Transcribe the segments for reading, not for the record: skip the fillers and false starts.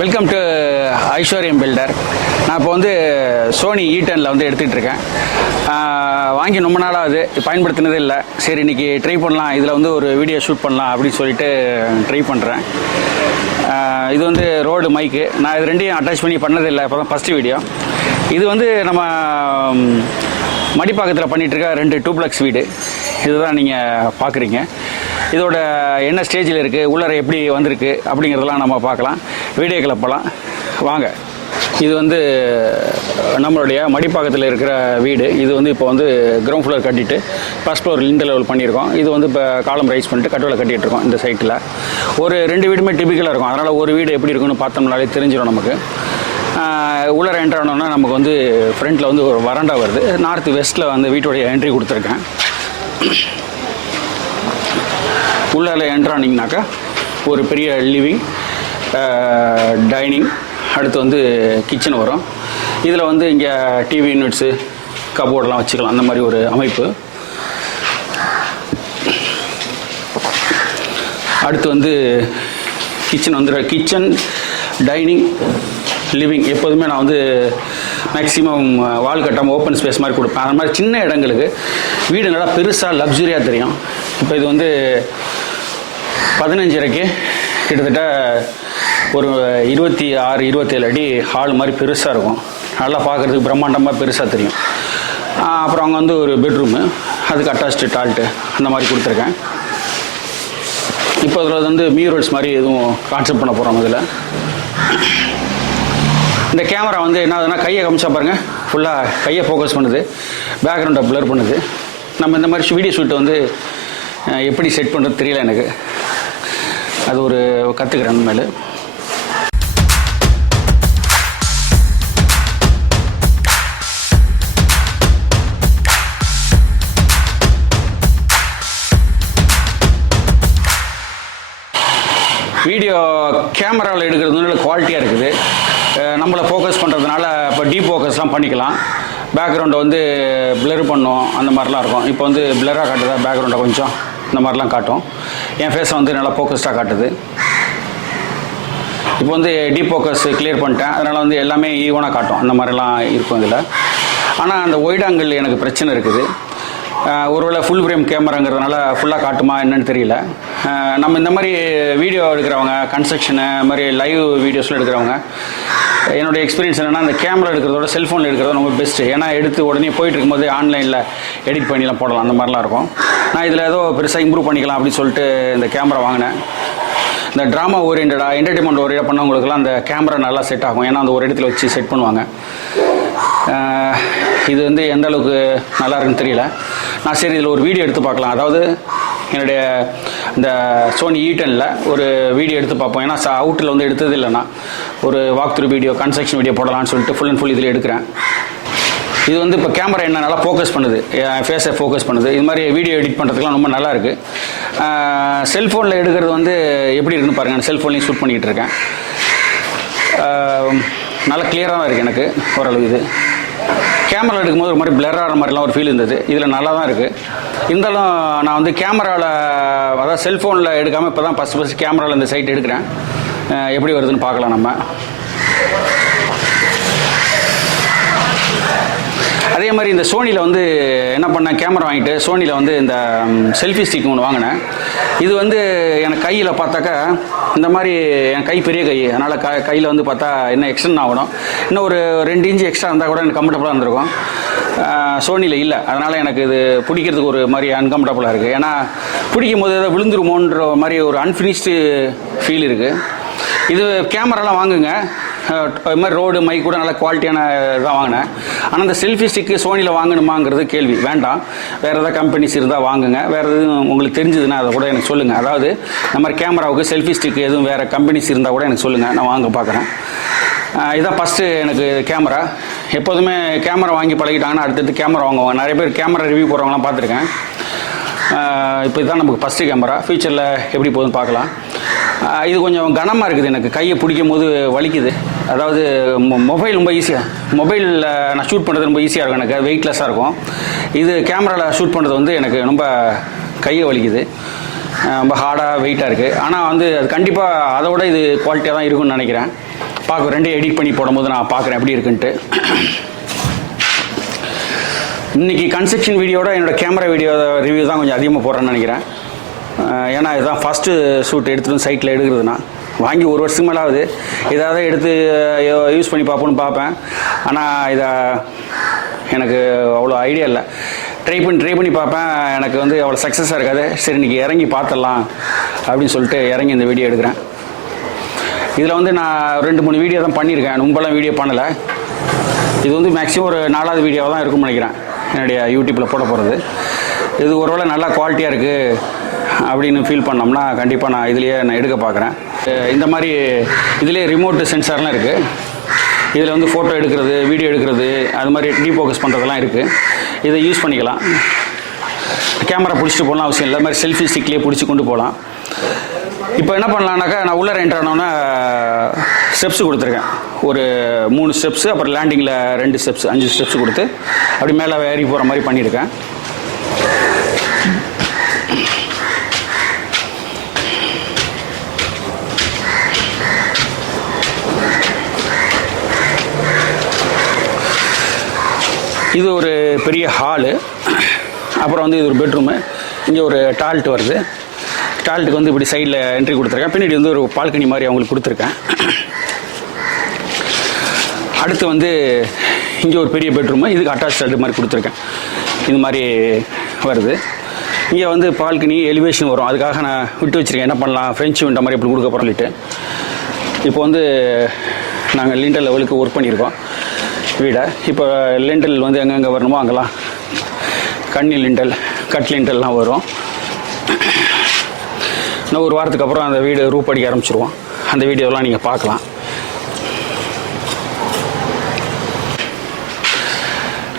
Welcome to aishwaryam.builder. நான் இப்போ வந்து சோனி E10ல் வந்து எடுத்துகிட்டு இருக்கேன். வாங்கி ரொம்ப நாளாவது பயன்படுத்தினதே இல்லை. சரி இன்றைக்கி ட்ரை பண்ணலாம், இதில் வந்து ஒரு வீடியோ ஷூட் பண்ணலாம் அப்படின்னு சொல்லிட்டு ட்ரை பண்ணுறேன். இது வந்து ரோடு மைக்கு. நான் இது ரெண்டையும் அட்டாச் பண்ணி பண்ணதில்லை, இப்போ தான் ஃபஸ்ட்டு வீடியோ. இது வந்து நம்ம மடிப்பாக்கத்தில் பண்ணிகிட்ருக்க 2 டூப்ளெக்ஸ் வீடு. இதுதான் நீங்கள் பார்க்குறீங்க. இதோட என்ன ஸ்டேஜில் இருக்குது, உள்ளர எப்படி வந்திருக்கு அப்படிங்கிறதெல்லாம் நம்ம பார்க்கலாம். வீடியோக்களை போகலாம் வாங்க. இது வந்து நம்மளுடைய மடிப்பாக்கத்தில் இருக்கிற வீடு. இது வந்து இப்போ வந்து கிரவுண்ட் ஃப்ளோர் கட்டிட்டு ஃபஸ்ட் ஃப்ளோர் லிண்டர் லெவல் பண்ணியிருக்கோம். இது வந்து இப்போ காலம் ரைஸ் பண்ணிட்டு கட்டுவலை கட்டிகிட்டு இருக்கோம். இந்த சைட்டில் ஒரு 2 வீடுமே டிபிக்கலாக இருக்கும். அதனால் ஒரு வீடு எப்படி இருக்குன்னு பார்த்தோம்னாலே தெரிஞ்சிடும் நமக்கு. உள்ளர என்ட்ரு ஆனோன்னா நமக்கு வந்து ஃப்ரண்ட்டில் வந்து ஒரு வராண்டா வருது. நார்த் வெஸ்ட்டில் வந்து வீட்டோடைய என்ட்ரி கொடுத்துருக்கேன். உள்ளே என்ட்ரு ஆனிங்கனாக்கா ஒரு பெரிய லிவிங், டைனிங், அடுத்து வந்து கிச்சன் வரும். இதில் வந்து இங்கே டிவி யூனிட்ஸு, கபோர்டெலாம் வச்சுக்கலாம், அந்த மாதிரி ஒரு அமைப்பு. அடுத்து வந்து கிச்சன் வந்து கிச்சன், டைனிங், லிவிங். எப்போதுமே நான் வந்து மேக்ஸிமம் வால் கட்டாமல் ஓப்பன் ஸ்பேஸ் மாதிரி கொடுப்பேன். அந்த மாதிரி சின்ன இடங்களுக்கு வீடு நல்லா பெருசாக லக்ஸுரியாக தெரியும். இப்போ இது வந்து 15 அறைக்கு கிட்டத்தட்ட ஒரு 26-27 அடி ஹால் மாதிரி பெருசாக இருக்கும். நல்லா பார்க்குறதுக்கு பிரம்மாண்டமாக பெருசாக தெரியும். அப்புறம் அங்கே வந்து ஒரு பெட்ரூமு, அதுக்கு அட்டாச்சு டாய்லெட்டு அந்த மாதிரி கொடுத்துருக்கேன். இப்போ அதில் வந்து மியூரல்ஸ் மாதிரி எதுவும் கான்செப்ட் பண்ண போகிறோம். இதில் இந்த கேமரா வந்து என்ன ஆகுதுன்னா, கையை காமிச்சா பாருங்கள், ஃபுல்லாக கையை ஃபோக்கஸ் பண்ணுது, பேக்ரவுண்டை ப்ளர் பண்ணுது. நம்ம இந்த மாதிரி வீடியோ ஷூட்டை வந்து எப்படி செட் பண்ணுறது தெரியல எனக்கு. அது ஒரு கற்றுக்கிறேன் மேலே. வீடியோ கேமராவில் எடுக்கிறதுனால குவாலிட்டியாக இருக்குது. நம்மளை ஃபோக்கஸ் பண்ணுறதுனால இப்போ டீப் ஃபோக்கஸ்லாம் பண்ணிக்கலாம். பேக்ரவுண்டை வந்து பிளர் பண்ணோம், அந்த மாதிரிலாம் இருக்கும். இப்போ வந்து பிளராக காட்டுதா, பேக்ரவுண்டை கொஞ்சம் இந்த மாதிரிலாம் காட்டும். என் ஃபேஸை வந்து நல்லா ஃபோக்கஸ்டாக காட்டுது. இப்போ வந்து டீப் ஃபோக்கஸ் கிளியர் பண்ணிட்டேன், அதனால் வந்து எல்லாமே ஈவனாக காட்டும். அந்த மாதிரிலாம் இருக்கும் இதில். ஆனால் அந்த ஒயிட் ஆங்கிள் எனக்கு பிரச்சனை இருக்குது. ஒருவேளை ஃபுல் ஃப்ரேம் கேமராங்கிறதுனால ஃபுல்லாக காட்டுமா என்னன்னு தெரியல. நம்ம இந்த மாதிரி வீடியோ எடுக்கிறவங்க, கன்ஸ்ட்ரக்ஷனு மாதிரி லைவ் வீடியோஸில் எடுக்கிறவங்க, என்னுடைய எக்ஸ்பீரியன்ஸ் என்னென்னா, அந்த கேமரா எடுக்கிறதோட செல்ஃபோனில் எடுக்கிறது ரொம்ப பெஸ்ட்டு. ஏன்னா எடுத்து உடனே போயிட்டு இருக்கும்போது ஆன்லைனில் எடிட் பண்ணிலாம் போடலாம், அந்த மாதிரிலாம் இருக்கும். நான் இதில் ஏதோ பெருசாக இம்ப்ரூவ் பண்ணிக்கலாம் அப்படின்னு சொல்லிட்டு இந்த கேமரா வாங்கினேன். இந்த ட்ராமா ஓரியன்டாக, என்டர்டைன்மெண்ட் ஓரியன்டாக பண்ணவங்களுக்குலாம் அந்த கேமரா நல்லா செட் ஆகும். ஏன்னா அந்த ஒரு இடத்துல வச்சு செட் பண்ணுவாங்க. இது வந்து எந்த அளவுக்கு நல்லா இருக்குன்னு தெரியல. நான் சரி இதில் ஒரு வீடியோ எடுத்து பார்க்கலாம். அதாவது என்னுடைய இந்த சோனி E10ல் ஒரு வீடியோ எடுத்து பார்ப்போம். ஏன்னா அவுட்டில் வந்து எடுத்தது இல்லைன்னா ஒரு walk through video, construction video போடலான்னு சொல்லிட்டு ஃபுல் அண்ட் ஃபுல் இதில் எடுக்கிறேன். இது வந்து இப்போ கேமரா என்ன நல்லா ஃபோக்கஸ் பண்ணுது, என் ஃபேஸை ஃபோக்கஸ் பண்ணுது. இது மாதிரி வீடியோ எடிட் பண்ணுறதுக்குலாம் ரொம்ப நல்லா இருக்குது. செல்ஃபோனில் எடுக்கிறது வந்து எப்படி இருக்குன்னு பாருங்கள். நான் செல்ஃபோன்லேயும் ஷூட் பண்ணிக்கிட்டு இருக்கேன். நல்லா கிளியராக தான் இருக்குது எனக்கு ஓரளவு. இது கேமரா எடுக்கும்போது ஒரு மாதிரி பிளராகிற மாதிரிலாம் ஒரு ஃபீல் இருந்தது. இதில் நல்லா தான் இருக்குது. இருந்தாலும் நான் வந்து கேமராவில், அதாவது செல்ஃபோனில் எடுக்காமல் இப்போ தான் ஃபஸ்ட்டு கேமராவில் இந்த சைட் எடுக்கிறேன். எப்படி வருதுன்னு பார்க்கலாம் நம்ம. அதே மாதிரி இந்த சோனியில் வந்து என்ன பண்ணேன், கேமரா வாங்கிட்டு சோனியில் வந்து இந்த செல்ஃபி ஸ்டிக் ஒன்று வாங்கினேன். இது வந்து எனக்கு கையில் பார்த்தாக்கா இந்த மாதிரி, என் கை பெரிய கை, அதனால் கையில் வந்து பார்த்தா என்ன எக்ஸ்டன் ஆகணும். இன்னும் ஒரு 2 இன்ச்சு எக்ஸ்ட்ரா இருந்தால் கூட எனக்கு கம்ஃபர்டபுளாக இருந்திருக்கும். சோனியில் இல்லை, அதனால் எனக்கு இது பிடிக்கிறதுக்கு ஒரு மாதிரி அன்கம்ஃபர்டபுளாக இருக்குது. ஏன்னா பிடிக்கும் போது ஏதோ விழுந்துருமோன்ற மாதிரி ஒரு அன்ஃபினிஷ்டு ஃபீல் இருக்குது. இது கேமராலாம் வாங்குங்க, இது மாதிரி ரோடு மைக் கூட நல்ல குவாலிட்டியான தான் வாங்கினேன். ஆனால் அந்த செல்ஃபி ஸ்டிக்கு சோனியில் வாங்கணுமாங்கிறது கேள்வி. வேண்டாம், வேறு ஏதாவது கம்பெனிஸ் இருந்தால் வாங்குங்க. வேறு எதுவும் உங்களுக்கு தெரிஞ்சதுன்னா அதை கூட எனக்கு சொல்லுங்கள். அதாவது இந்த மாதிரி கேமராவுக்கு செல்ஃபி ஸ்டிக்கு எதுவும் வேறு கம்பெனிஸ் இருந்தால் கூட எனக்கு சொல்லுங்கள், நான் வாங்க பார்க்குறேன். இதுதான் ஃபஸ்ட்டு எனக்கு கேமரா. எப்போதுமே கேமரா வாங்கி பழகிட்டாங்கன்னா அடுத்தடுத்து கேமரா வாங்குவாங்க. நிறைய பேர் கேமரா ரிவ்யூ போகிறவங்களாம் பார்த்துருக்கேன். இப்போ இதுதான் நமக்கு ஃபஸ்ட்டு கேமரா. ஃபியூச்சரில் எப்படி போகுதுன்னு பார்க்கலாம். இது கொஞ்சம் கனமாக இருக்குது, எனக்கு கையை பிடிக்கும் போது வலிக்குது. அதாவது மொபைல் ரொம்ப ஈஸியாக, மொபைலில் நான் ஷூட் பண்ணுறது ரொம்ப ஈஸியாக இருக்கும், எனக்கு வெயிட்லெஸ்ஸாக இருக்கும். இது கேமராவில் ஷூட் பண்ணுறது வந்து எனக்கு ரொம்ப கையை வலிக்குது. ரொம்ப ஹார்டாக வெயிட்டாக இருக்குது. ஆனால் வந்து அது கண்டிப்பாக அதை விட இது குவாலிட்டியாக தான் இருக்கும்னு நினைக்கிறேன். பார்க்க ரெண்டையும் எடிட் பண்ணி போடும்போது நான் பார்க்குறேன் எப்படி இருக்குன்ட்டு. இன்றைக்கி கன்ஸ்ட்ரக்ஷன் வீடியோட என்னோடய கேமரா வீடியோ ரிவ்யூ தான் கொஞ்சம் அதிகமாக போடுறேன்னு நினைக்கிறேன். ஏன்னா இதுதான் ஃபஸ்ட்டு ஷூட் எடுத்துகிட்டு சைட்டில் எடுக்கிறதுனா வாங்கி 1 வருஷத்துக்கு மேலே ஆகுது. இதாவது எடுத்து யூஸ் பண்ணி பார்ப்போன்னு பார்ப்பேன். ஆனால் இதை எனக்கு அவ்வளோ ஐடியா இல்லை. ட்ரை பண்ணி பார்ப்பேன். எனக்கு வந்து அவ்வளோ சக்ஸஸாக இருக்காது. சரி இன்றைக்கி இறங்கி பார்த்துடலாம் அப்படின்னு சொல்லிட்டு இறங்கி இந்த வீடியோ எடுக்கிறேன். இதில் வந்து நான் 2-3 வீடியோ தான் பண்ணியிருக்கேன். ரொம்பலாம் வீடியோ பண்ணலை. இது வந்து மேக்ஸிமம் ஒரு 4வது வீடியோவாக தான் இருக்கும்னு நினைக்கிறேன் என்னுடைய யூடியூப்பில் போட போகிறது. இது ஒருவேளை நல்லா குவாலிட்டியாக இருக்குது அப்படின்னு ஃபீல் பண்ணோம்னா கண்டிப்பாக நான் இதுலேயே எடுக்க பார்க்குறேன். இந்த மாதிரி இதிலே ரிமோட் சென்சார்லாம் இருக்குது. இதில் வந்து ஃபோட்டோ எடுக்கிறது, வீடியோ எடுக்கிறது, அது மாதிரி டீஃபோக்கஸ் பண்ணுறதெல்லாம் இருக்குது. இதை யூஸ் பண்ணிக்கலாம். கேமரா பிடிச்சிட்டு போகலாம் அவசியம் இல்லை. மாதிரி செல்ஃபி ஸ்டிக்லேயே பிடிச்சி கொண்டு போகலாம். இப்போ என்ன பண்ணலான்னாக்கா, நான் உள்ளே என்டர் ஆனோன்னா ஸ்டெப்ஸ் கொடுத்துருக்கேன். ஒரு 3 ஸ்டெப்ஸு, அப்புறம் லேண்டிங்கில் 2 ஸ்டெப்ஸ், 5 ஸ்டெப்ஸ் கொடுத்து அப்படி மேலே ஏறி போகிற மாதிரி பண்ணியிருக்கேன். இது ஒரு பெரிய ஹாலு. அப்புறம் வந்து இது ஒரு பெட்ரூமு. இங்கே ஒரு டாய்லெட் வருது. டாய்லெட்டுக்கு வந்து இப்படி சைடில் என்ட்ரி கொடுத்துருக்கேன். பின்னாடி வந்து ஒரு பால்கனி மாதிரி அவங்களுக்கு கொடுத்துருக்கேன். அடுத்து வந்து இங்கே ஒரு பெரிய பெட்ரூமு. இதுக்கு அட்டாச் டாய்லெட் மாதிரி கொடுத்துருக்கேன். இது மாதிரி வருது. இங்கே வந்து பால்கனி எலிவேஷன் வரும். அதுக்காக நான் விட்டு வச்சுருக்கேன். என்ன பண்ணலாம், ஃப்ரெஞ்சு விண்டோ மாதிரி இப்படி கொடுக்க போகிறோம்லிட்டு. இப்போ வந்து நாங்கள் லிண்டல் லெவலுக்கு ஒர்க் பண்ணியிருக்கோம் வீடை. இப்போ லிண்டல் வந்து எங்கெங்கே வரணுமோ அங்கெல்லாம் கன்னி லிண்டல், கட் லிண்டல்லாம் வரும். இன்னும் ஒரு வாரத்துக்கு அப்புறம் அந்த வீடு ரூப் அடிக்க ஆரம்பிச்சிருவோம். அந்த வீடியோலாம் நீங்கள் பார்க்கலாம்.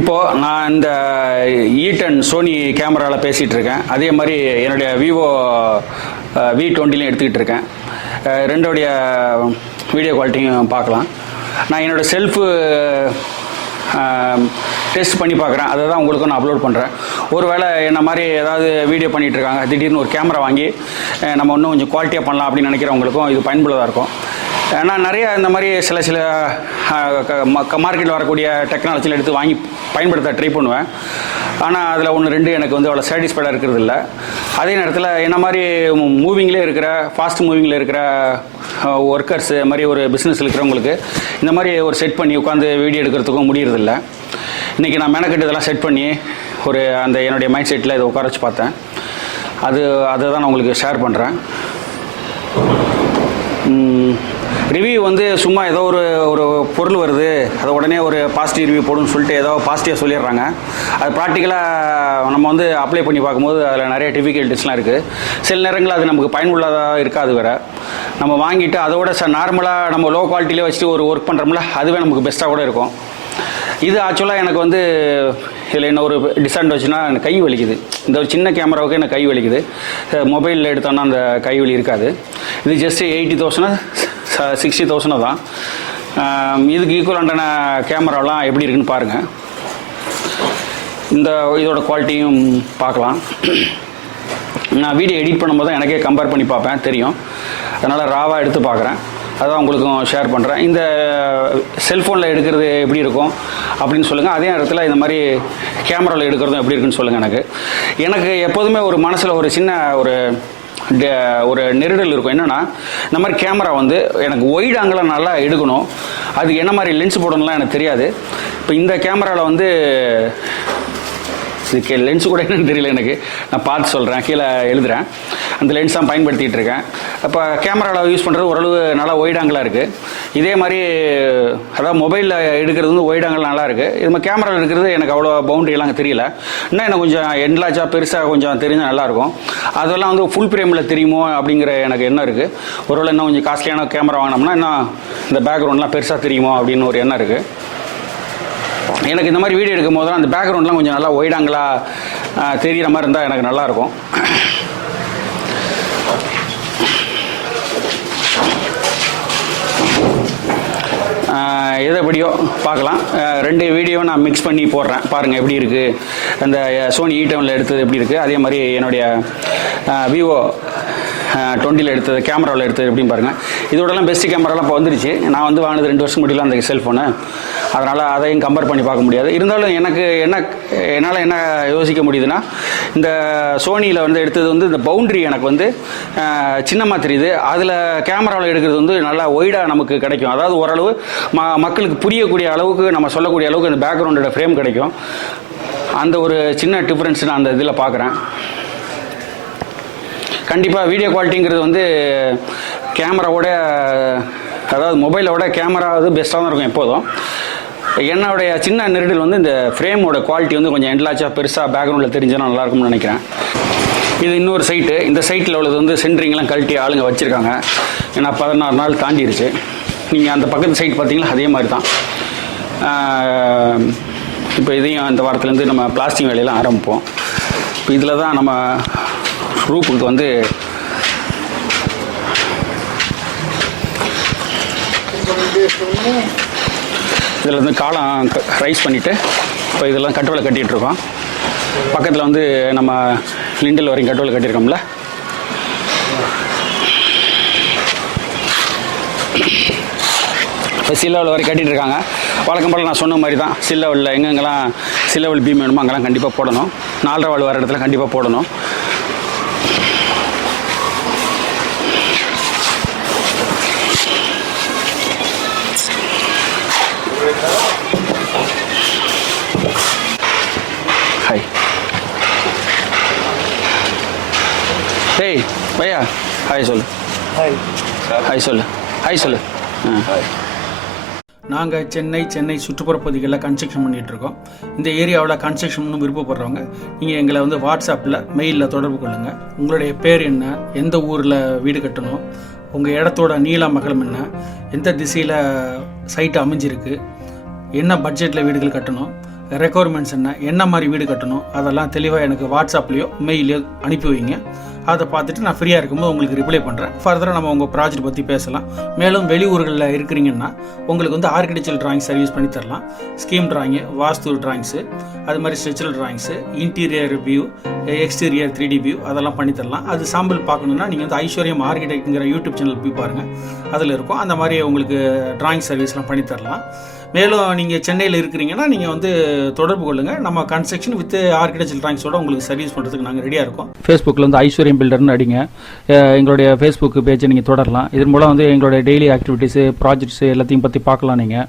இப்போது நான் இந்த E10 சோனி கேமராவில் பேசிகிட்டு இருக்கேன். அதே மாதிரி என்னுடைய விவோ V20லையும் எடுத்துக்கிட்டு இருக்கேன். ரெண்டோடைய வீடியோ குவாலிட்டியும் பார்க்கலாம். நான் என்னோடய செல்ஃபு டெஸ்ட் பண்ணி பார்க்குறேன். அதை தான் உங்களுக்கும் நான் அப்லோட் பண்ணுறேன். ஒரு வேளை என்ன மாதிரி ஏதாவது வீடியோ பண்ணிகிட்ருக்காங்க, திடீர்னு ஒரு கேமரா வாங்கி நம்ம இன்னும் கொஞ்சம் குவாலிட்டியாக பண்ணலாம் அப்படின்னு நினைக்கிறவங்களுக்கும் இது பயனுள்ளதாக இருக்கும். நான் நிறைய இந்த மாதிரி சில மார்க்கெட்டில் வரக்கூடிய டெக்னாலஜியில் எடுத்து வாங்கி பயன்படுத்த ட்ரை பண்ணுவேன். ஆனால் அதில் 1-2 எனக்கு வந்து அவ்வளோ சாட்டிஸ்ஃபைடாக இருக்கிறது இல்லை. அதே நேரத்தில் என்ன மாதிரி மூவிங்லேயே இருக்கிற, ஃபாஸ்ட் மூவிங்கில் இருக்கிற ஒர்க்கர்ஸு மாதிரி ஒரு பிஸ்னஸ் இருக்கிறவங்களுக்கு இந்த மாதிரி ஒரு செட் பண்ணி உட்காந்து வீடியோ எடுக்கிறதுக்கும் முடியறதில்ல. இன்றைக்கி நான் மெனக்கெட்டு இதெல்லாம் செட் பண்ணி ஒரு அந்த என்னுடைய மைண்ட் செட்டில் இதை உட்கார வச்சு பார்த்தேன். அதை தான் நான் உங்களுக்கு ஷேர் பண்ணுறேன். ரிவ்யூ வந்து சும்மா ஏதோ ஒரு பொருள் வருது, அதை உடனே ஒரு பாசிட்டிவ் ரிவ்யூ போடுன்னு சொல்லிட்டு ஏதோ பாசிட்டிவாக சொல்லிடுறாங்க. அது ப்ராக்டிக்கலாக நம்ம வந்து அப்ளை பண்ணி பார்க்கும்போது அதில் நிறைய டிஃபிகல்ட்டிஸ்லாம் இருக்குது. சில நேரங்களில் அது நமக்கு பயனுள்ளதாக இருக்காது. வேறு நம்ம வாங்கிட்டு அதோட நார்மலாக நம்ம லோ குவாலிட்டியிலே வச்சுட்டு ஒரு ஒர்க் பண்ணுறோம்ல, அதுவே நமக்கு பெஸ்ட்டாக கூட இருக்கும். இது ஆக்சுவலாக எனக்கு வந்து இதில் என்ன ஒரு டிஸ்அட்வான்டேஜ்னா எனக்கு கை வலிக்குது. இந்த ஒரு சின்ன கேமராவுக்கு எனக்கு கை வலிக்குது. மொபைலில் எடுத்தோன்னா அந்த கை வலி இருக்காது. இது ஜஸ்ட்டு 80,000 60,000 தான். இதுக்கு ஈக்குவலான கேமராலாம் எப்படி இருக்குன்னு பாருங்கள். இதோட குவாலிட்டியும் பார்க்கலாம். நான் வீடியோ எடிட் பண்ணும்போது தான் எனக்கே கம்பேர் பண்ணி பார்ப்பேன், தெரியும். அதனால் ராவாக எடுத்து பார்க்குறேன். அதான் உங்களுக்கும் ஷேர் பண்ணுறேன். இந்த செல்ஃபோனில் எடுக்கிறது எப்படி இருக்கும் அப்படின்னு சொல்லுங்கள். அதே நேரத்தில் இந்த மாதிரி கேமராவில் எடுக்கிறதும் எப்படி இருக்குன்னு சொல்லுங்கள். எனக்கு எப்போதுமே ஒரு மனசில் ஒரு சின்ன ஒரு நெருடல் இருக்கும். என்னென்னா, இந்த மாதிரி கேமரா வந்து எனக்கு ஒயிட் ஆங்கிளாக நல்லா எடுக்கணும். அதுக்கு என்ன மாதிரி லென்ஸ் போடணும்லாம் எனக்கு தெரியாது. இப்போ இந்த கேமராவில் வந்து இதுக்கு லென்ஸு கூட என்னன்னு தெரியல எனக்கு. நான் பார்த்து சொல்கிறேன், கீழே எழுதுகிறேன். அந்த லென்ஸ் தான் பயன்படுத்திகிட்டு இருக்கேன். அப்போ கேமராவில் யூஸ் பண்ணுறது ஓரளவு நல்லா ஒயிட் ஆங்கிளாக இருக்குது. இதே மாதிரி அதாவது மொபைலில் எடுக்கிறது வந்து ஒயிட் ஆங்கிள் நல்லா இருக்குது. இது மாதிரி கேமராவில் எடுக்கிறது எனக்கு அவ்வளோ பவுண்ட்ரியெல்லாம் தெரியல. இன்னும் எனக்கு கொஞ்சம் என்லாஜாக பெருசாக கொஞ்சம் தெரிஞ்சால் நல்லாயிருக்கும். அதெல்லாம் வந்து ஃபுல் ஃப்ரேமில் தெரியுமோ அப்படிங்கிற எனக்கு எண்ணம் இருக்குது. ஒருவேளை இன்னும் கொஞ்சம் காஸ்ட்லியான கேமரா வாங்கினோம்னா இன்னும் இந்த பேக்ரவுண்ட்லாம் பெருசாக தெரியுமோ அப்படின்னு ஒரு எண்ணம் இருக்குது. எனக்கு இந்த மாதிரி வீடியோ எடுக்கும் போது தான் அந்த பேக்ரவுண்ட்லாம் கொஞ்சம் நல்லா ஒயிட் ஆங்கிளாக தெரிகிற மாதிரி இருந்தால் எனக்கு நல்லாயிருக்கும். எதைப்படியோ பார்க்கலாம். 2 வீடியோ நான் மிக்ஸ் பண்ணி போடுறேன், பாருங்கள் எப்படி இருக்குது. அந்த சோனி E10ல் எடுத்தது எப்படி இருக்குது, அதே மாதிரி என்னுடைய விவோ 20 எடுத்தது கேமராவில் எடுத்தது எப்படின்னு பாருங்கள். இதோடலாம் பெஸ்ட் கேமராலாம் இப்போ வந்துருச்சு. நான் வந்து வாங்கினது 2 வருஷம் முடியல அந்த செல்ஃபோனு. அதனால் அதையும் கம்பேர் பண்ணி பார்க்க முடியாது. இருந்தாலும் எனக்கு என்னால் என்ன யோசிக்க முடியுதுன்னா, இந்த சோனியில் வந்து எடுத்தது வந்து இந்த பவுண்ட்ரி எனக்கு வந்து சின்னமாக தெரியுது. அதில் கேமராவில் எடுக்கிறது வந்து நல்லா ஒய்டாக நமக்கு கிடைக்கும். அதாவது ஓரளவு மக்களுக்கு புரியக்கூடிய அளவுக்கு, நம்ம சொல்லக்கூடிய அளவுக்கு அந்த பேக்ரவுண்டோட ஃப்ரேம் கிடைக்கும். அந்த ஒரு சின்ன டிஃப்ரென்ஸ் நான் அந்த இதில் பார்க்குறேன். கண்டிப்பாக வீடியோ குவாலிட்டிங்கிறது வந்து கேமராவோட, அதாவது மொபைலோட கேமரா வந்து பெஸ்ட்டாக தான் இருக்கும் எப்போதும். என்னுடைய சின்ன நெருடல் வந்து இந்த ஃப்ரேமோட குவாலிட்டி வந்து கொஞ்சம் என்லாச்சாக பெருசாக பேக்ரவுண்டில் தெரிஞ்சால் நல்லாயிருக்கும்னு நினைக்கிறேன். இது இன்னொரு சைட்டு. இந்த சைட்டில் உள்ளது வந்து சென்ட்ரிங்லாம் கழட்டி ஆளுங்க வச்சுருக்காங்க. ஏன்னா 16 நாள் தாண்டிடுச்சு. நீங்கள் அந்த பக்கத்து சைட் பார்த்தீங்களா, அதே மாதிரி தான். இப்போ இதையும் இந்த வாரத்துலேருந்து நம்ம பிளாஸ்டிக் வேலையெல்லாம் ஆரம்பிப்போம். இப்போ இதில் தான் நம்ம ரூப்புக்கு வந்து இதில் வந்து காலம் ரைஸ் பண்ணிவிட்டு இப்போ இதெல்லாம் கட்டுவலை கட்டிகிட்ருக்கோம். பக்கத்தில் வந்து நம்ம லிண்டல் வரைக்கும் கட்டுவலை கட்டியிருக்கோம்ல. இப்போ சில்லவல் வரை கட்டிகிட்டு இருக்காங்க. வழக்கம் போல் நான் சொன்ன மாதிரி தான் சில்லவலில் எங்கெங்கெல்லாம் சில்லவல் பீம் வேணுமோ அங்கெல்லாம் கண்டிப்பாக போடணும். 4.5 வால் வர இடத்துல கண்டிப்பாக போடணும். ஹாய் டேய் பையா, ஹாய் சொல்லு. ஹாய் சொல்லு. ஹாய் சொல்லு. நாங்கள் சென்னை சுற்றுப்புற பகுதிகளில் கன்ஸ்ட்ரக்ஷன் பண்ணிகிட்ருக்கோம். இந்த ஏரியாவில் கன்ஸ்ட்ரக்ஷன் விருப்பப்படுறவங்க நீங்கள் எங்களை வந்து வாட்ஸ்அப்பில் மெயிலில் தொடர்பு கொள்ளுங்கள். உங்களுடைய பேர் என்ன, எந்த ஊரில் வீடு கட்டணும், உங்கள் இடத்தோட நீளம் அகலம் என்ன, எந்த திசையில் சைட்டு அமைஞ்சிருக்கு, என்ன பட்ஜெட்டில் வீடுகள் கட்டணும், ரெக்குவயர்மெண்ட்ஸ் என்ன மாதிரி வீடு கட்டணும், அதெல்லாம் தெளிவாக எனக்கு வாட்ஸ்அப்லேயோ மெயிலையோ அனுப்பி வைங்க. அதை பார்த்துட்டு நான் ஃப்ரீயாக இருக்கும்போது உங்களுக்கு ரிப்ளை பண்ணுறேன். ஃபர்தராக நம்ம உங்கள் ப்ராஜெக்ட் பற்றி பேசலாம். மேலும் வெளியூர்களில் இருக்கிறீங்கன்னா உங்களுக்கு வந்து ஆர்கிடெக்சர் டிராயிங் சர்வீஸ் பண்ணி தரலாம். ஸ்கீம் டிராயிங்கு, வாஸ்து டிராயிங்ஸு, அது மாதிரி structural drawings, interior view, exterior 3D view அதெல்லாம் பண்ணி தரலாம். அது சாம்பிள் பார்க்கணுன்னா நீங்கள் வந்து ஐஸ்வர்யம் ஆர்கிடெக்ட்ங்கிற யூடியூப் சேனல் போய் பாருங்கள், அதில் இருக்கும். அந்த மாதிரி உங்களுக்கு டிராயிங் சர்வீஸ்லாம் பண்ணி தரலாம். மேலும் நீங்கள் சென்னையில் இருக்கிறீங்கன்னா நீங்கள் வந்து தொடர்பு கொள்ளுங்கள். நம்ம கன்ஸ்ட்ரக்ஷன் வித் ஆர்கிடெக்சர் டிராயிங்ஸோட உங்களுக்கு சர்வீஸ் பண்ணுறதுக்கு நாங்கள் ரெடியாக இருக்கோம். ஃபேஸ்புக்கில் வந்து ஐஸ்வர்யம் பில்டர்னு அடிங்க. எங்களுடைய ஃபேஸ்புக் பேஜை நீங்கள் தொடரலாம். இதன் மூலம் வந்து எங்களுடைய டெய்லி ஆக்டிவிட்டீஸு, ப்ராஜெக்ட்ஸு எல்லாத்தையும் பற்றி பார்க்கலாம் நீங்கள்.